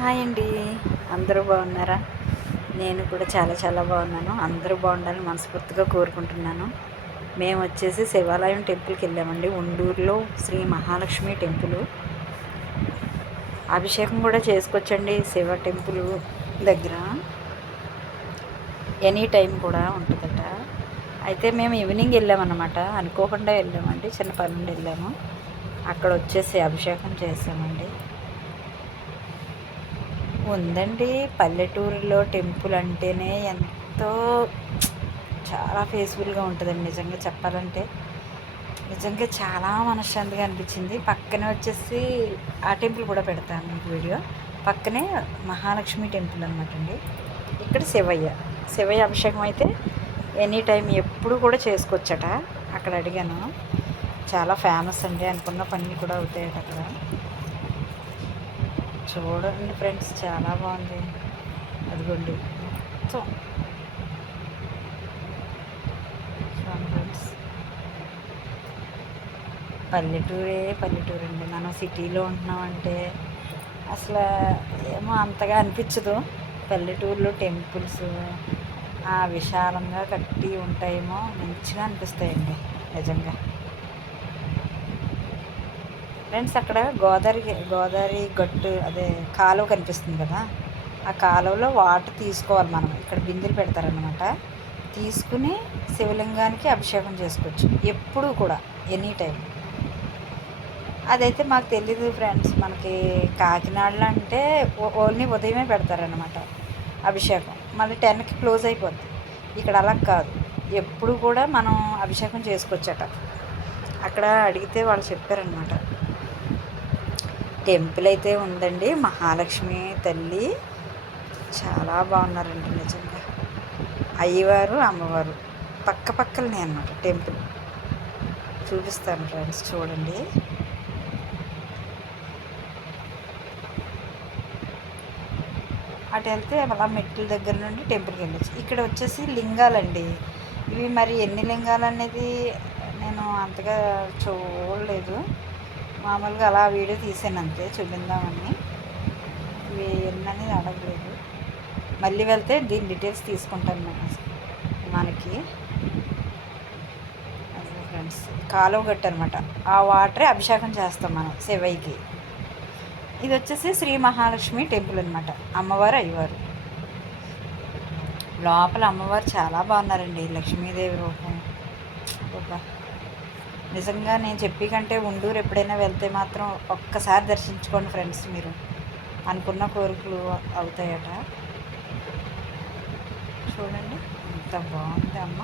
Hi అండి. అందరూ బాగున్నారా? నేను కూడా చాలా చాలా బాగున్నాను. అందరూ బాగుండాలని మనస్ఫూర్తిగా కోరుకుంటున్నాను. మేము వచ్చేసి శివాలయం టెంపుల్కి వెళ్ళామండి. ఉండూరులో శ్రీ మహాలక్ష్మి టెంపుల్. అభిషేకం కూడా చేసుకోవచ్చండి శివ టెంపుల్ దగ్గర. ఎనీ టైం కూడా ఉంటుందట. అయితే మేము ఈవినింగ్ వెళ్ళామన్నమాట. అనుకోకుండా వెళ్ళామండి, చిన్న పని నుండి వెళ్ళాము. అక్కడ వచ్చేసి అభిషేకం చేసామండి. ఉందండి, పల్లెటూరులో టెంపుల్ అంటేనే ఎంతో చాలా పీస్ఫుల్గా ఉంటుందండి. నిజంగా చెప్పాలంటే నిజంగా చాలా మనశ్శాంతిగా అనిపించింది. పక్కనే వచ్చేసి ఆ టెంపుల్ కూడా పెడతాను మీకు వీడియో. పక్కనే మహాలక్ష్మి టెంపుల్ అనమాట అండి. ఇక్కడ శివయ్య అభిషేకం అయితే ఎనీ టైం ఎప్పుడు కూడా చేసుకోవచ్చట. అక్కడ అడిగాను, చాలా ఫేమస్ అండి, అనుకున్న పనులు కూడా అవుతాయట అక్కడ. చూడండి ఫ్రెండ్స్, చాలా బాగుంది. అదిగోండి మొత్తం ఫ్రెండ్స్, పల్లెటూరు అండి. మనం సిటీలో ఉంటున్నామంటే అసలు ఏమో అంతగా అనిపించదు. పల్లెటూరులో టెంపుల్స్ ఆ విశాలంగా కట్టి ఉంటాయేమో, మంచిగా అనిపిస్తాయండి నిజంగా. ఫ్రెండ్స్, అక్కడ గోదావరి గట్టు, అదే కాలువ కనిపిస్తుంది కదా, ఆ కాలువలో వాటర్ తీసుకోవాలి మనం. ఇక్కడ బిందెలు పెడతారనమాట. తీసుకుని శివలింగానికి అభిషేకం చేసుకోవచ్చు ఎప్పుడు కూడా, ఎనీ టైం. అదైతే మాకు తెలీదు ఫ్రెండ్స్. మనకి కాకినాడలో అంటే ఓన్లీ ఉదయమే పెడతారనమాట అభిషేకం, మళ్ళీ 10కి క్లోజ్ అయిపోద్ది. ఇక్కడ అలా కాదు, ఎప్పుడు కూడా మనం అభిషేకం చేసుకోవచ్చట. అక్కడ అడిగితే వాళ్ళు చెప్పారనమాట. టెంపుల్ అయితే ఉందండి, మహాలక్ష్మి తల్లి చాలా బాగున్నారండి నిజంగా. అయ్యవారు అమ్మవారు పక్క పక్కలనే అన్నమాట టెంపుల్. చూపిస్తాను ఫ్రెండ్స్, చూడండి. అటు వెళ్తే అలా మెట్ల దగ్గర నుండి టెంపుల్కి వెళ్ళచ్చు. ఇక్కడ వచ్చేసి లింగాలండి. ఇవి మరి ఎన్ని లింగాలు అనేది నేను అంతగా చూడలేదు. మామూలుగా అలా వీడియో తీసాను అంతే, చూపిందామని. ఇవి ఎన్నని అడగలేదు. మళ్ళీ వెళ్తే దీని డీటెయిల్స్ తీసుకుంటాను మనకి. అదే ఫ్రెండ్స్, కాలువ గట్టు అనమాట. ఆ వాటరే అభిషేకం చేస్తాం మనం శివయ్యకి. ఇది వచ్చేసి శ్రీ మహాలక్ష్మి టెంపుల్ అనమాట, అమ్మవారు అయ్యవారు. లోపల అమ్మవారు చాలా బాగున్నారండి, లక్ష్మీదేవి రూపం. నిజంగా నేను చెప్పి కంటే ఉండూరు ఎప్పుడైనా వెళ్తే మాత్రం ఒక్కసారి దర్శించుకోండి ఫ్రెండ్స్. మీరు అనుకున్న కోరికలు అవుతాయట. చూడండి ఎంత బాగుంది అమ్మ.